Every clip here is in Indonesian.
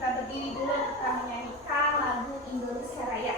kita berdiri dulu, kita menyanyikan lagu Indonesia Raya.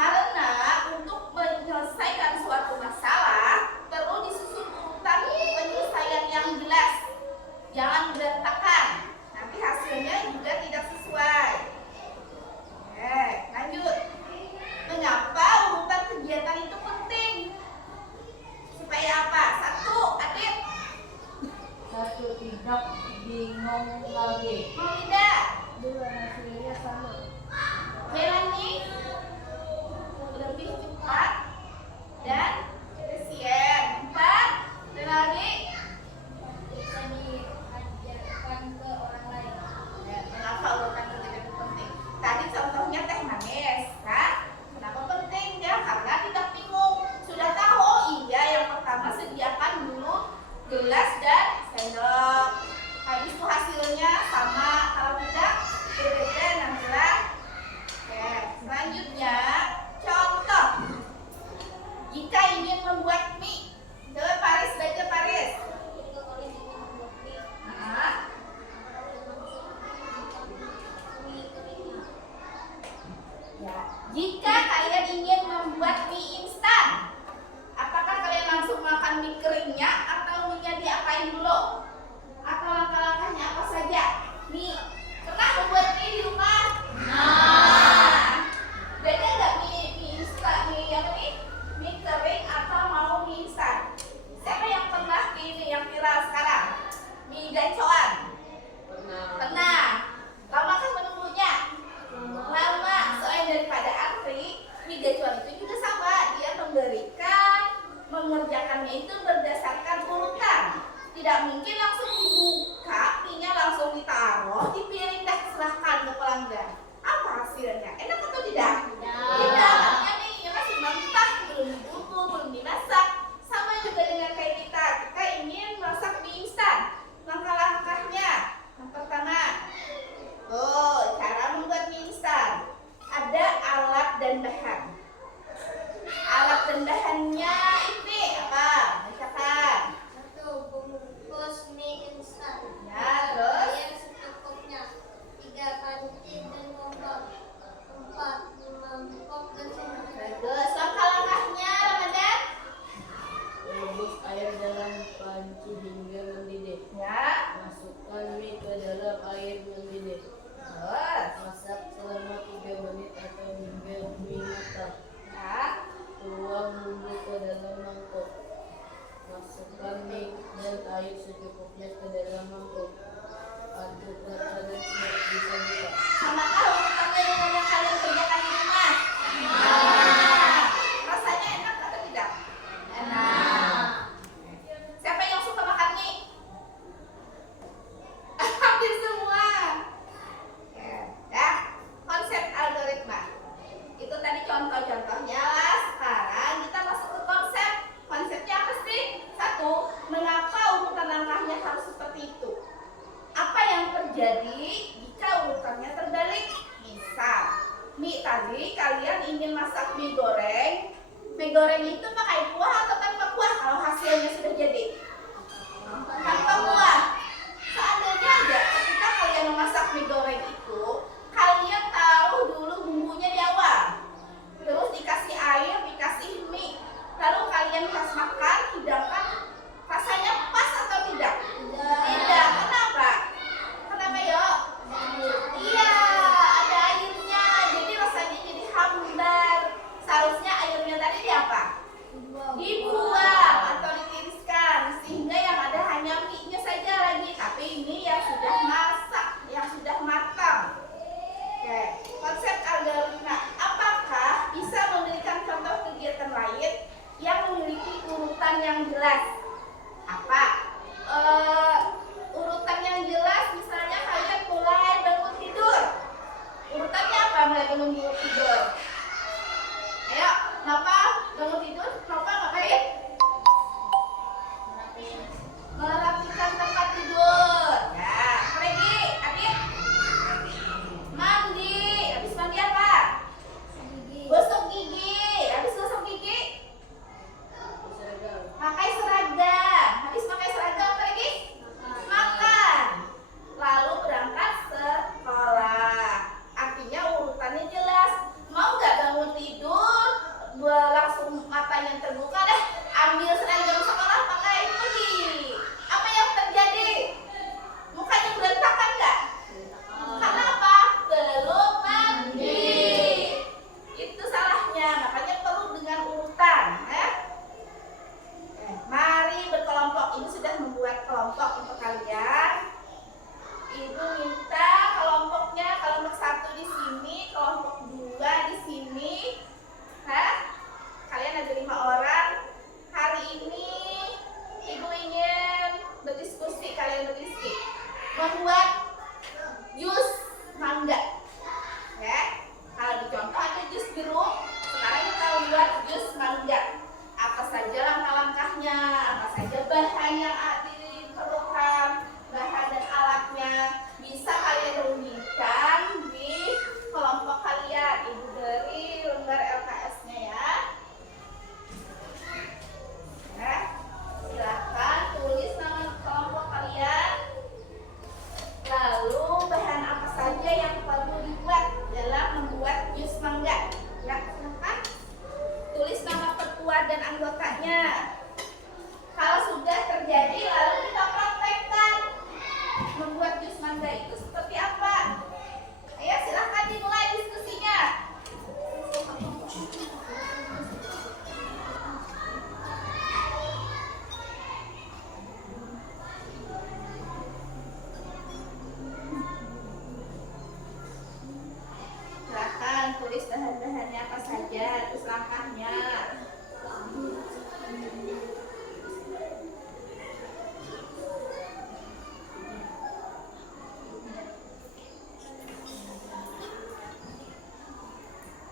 Karena Nggak bingung lagi. Mau tidak? Dua hasilnya sama. Melanie lebih cepat dan efisien. 4. Renaldi Bisa diajarkan ke orang lain. ya, kenapa urutan itu lebih penting? Tadi contohnya teh manis, kan? Kenapa penting ya? Karena tidak bingung. Sudah tahu? Oh iya, yang pertama sediakan dulu gelas dan sendok. Habis itu hasilnya sama. Kalau tidak, berbeda 16. Oke, selanjutnya contoh. Jika ingin membuat mie, coba Paris baca Paris. Jika kalian ingin membuat mie, Nah, mie kering. ya. Jika kalian ingin membuat mie instan, apakah kalian langsung makan mie keringnya atau mie-nya diapain dulu? Atau langkah-langkahnya apa saja? Mie, pernah membuat mie di rumah? Nah, beda nggak mie instan, mie apa nih? Mie kering atau mau mie instan? Siapa yang pernah ini yang viral sekarang? Mie gacoan. Pernah. Lama kan menunggunya? Lama. Soalnya daripada antri, mie gacoan itu juga sama. Dia mengerjakannya itu berdasarkan urutan. Tidak mungkin langsung dibuka, mie-nya langsung ditaruh di piring dan serahkan ke pelanggan. Apa hasilnya? Enak atau tidak? Tidak. Artinya mie-nya masih mentah, belum dibumbu, belum dimasak. Sama juga dengan kayak kita. Kita ingin masak mie instan. Langkah-langkahnya. Yang pertama, cara membuat mie instan. Ada alat dan bahan. Alat dan bahannya ini apa? Bacakan. 1. Bungkus mie instan. Ya, terus? Air secukupnya. 3. Panci dan kompor. 4. Mangkok dan sendok. Bagus. Langkah-langkahnya, Ramadan. Rebus air dalam panci hingga mendidih. Ya. Masukkan mie ke dalam air mendidih. Terus. Masak selama 3 menit atau hingga mie matang. Ya. Tuang bumbu ke dalam mangkok. Masukkan mie dan air secukupnya ke dalam mangkok. Aduk rata dan siap disajikan. Samakah urutannya dengan yang kalian kerjakan di rumah? Nah. Rasanya enak atau tidak? Enak. Siapa yang suka makan mie? Hampir semua. Ya, konsep algoritma. Itu tadi contoh-contohnya lah. Sekarang kita masuk ke konsep. Konsepnya apa sih? 1. Mengapa urutan langkahnya harus seperti itu? Apa yang terjadi jika urutannya terbalik? Misal, mie tadi kalian ingin masak mie goreng. Mie goreng itu pakai kuah atau tanpa kuah kalau hasilnya sudah jadi? Tanpa kuah. Seandainya ada ketika kalian memasak mie goreng itu, kalian taruh dulu bumbunya di awal. Terus dikasih air, dikasih mie. Lalu kalian pas makan, hidangkan. Rasanya pas atau tidak? Tidak. Kenapa? Kenapa yo? Iya, ada airnya. Jadi rasanya jadi hambar. Seharusnya airnya tadi di apa? Dibuang atau ditiriskan. Sehingga yang ada hanya mie-nya saja lagi. Tapi ini yang sudah masak, yang sudah matang. Oke, konsep algoritma. Apakah bisa memberikan contoh kegiatan lain yang memiliki urutan yang jelas? Apa? Urutan yang jelas, misalnya kalian mulai bangun tidur. Urutannya apa mulai bangun tidur? Ayo, Nova bangun tidur. Nova ngapain? Merapikan tempat tidur. Ya, apa lagi? Adit? Mandi. Habis mandi apa? Gosok gigi. Habis gosok gigi? Seragam. Pakai seragam. Habis pakai seragam apa lagi? Makan. Lalu berangkat sekolah. Artinya urutannya jelas. Mau nggak bangun tidur, langsung matanya dan anggotanya. Kalau sudah terjadi, lalu kita praktekkan membuat jus mangga itu seperti apa. Ayo silahkan dimulai diskusinya. Silahkan tulis bahan-bahannya apa saja, terus langkahnya.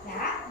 Ya.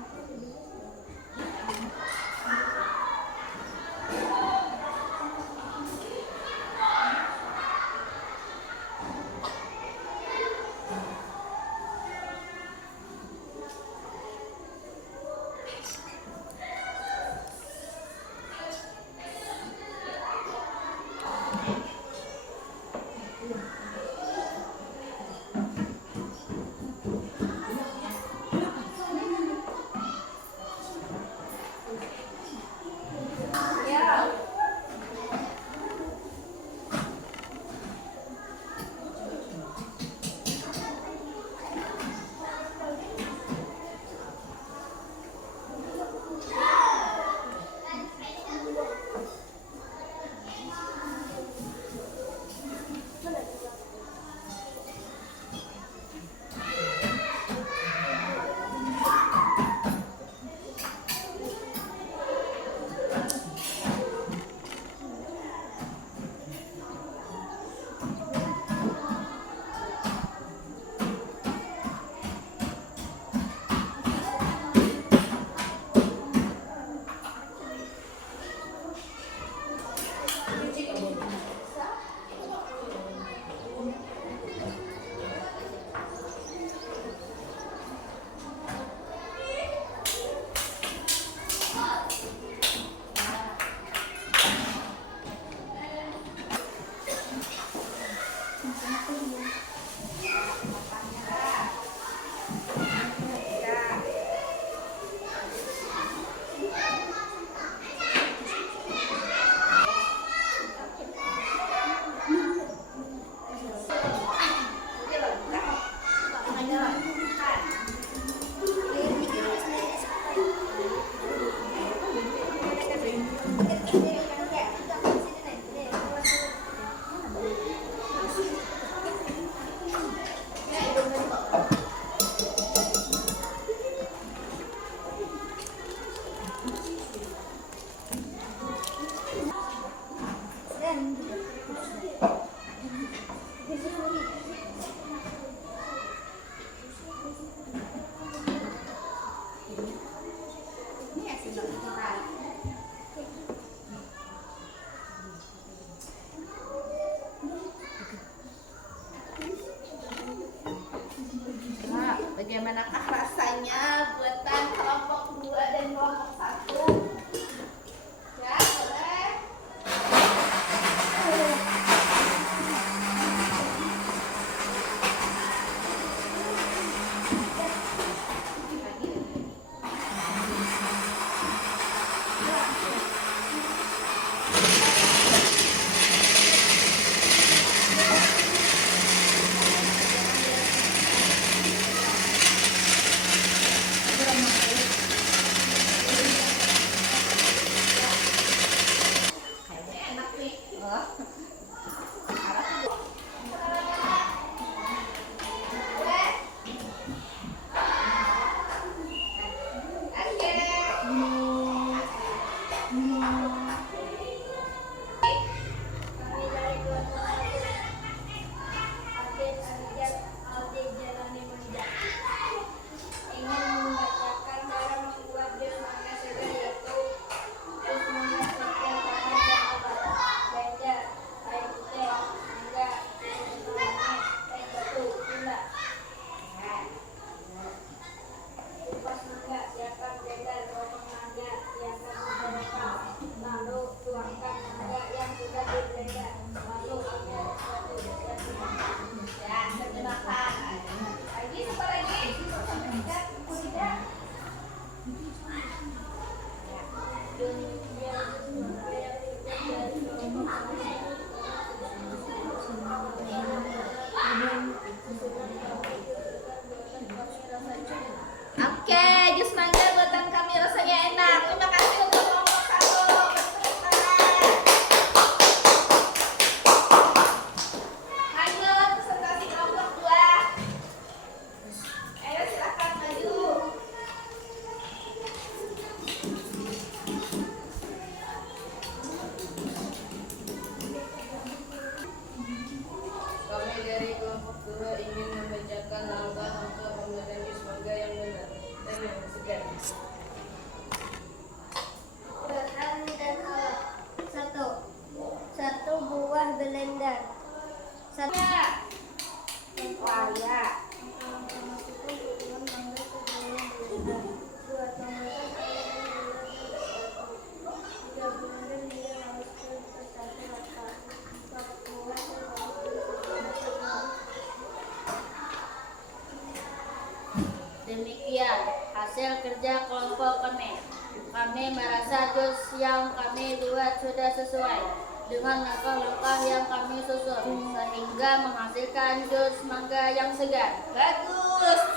Kami merasa jus yang kami buat sudah sesuai dengan langkah-langkah yang kami susun, sehingga menghasilkan jus mangga yang segar. Bagus.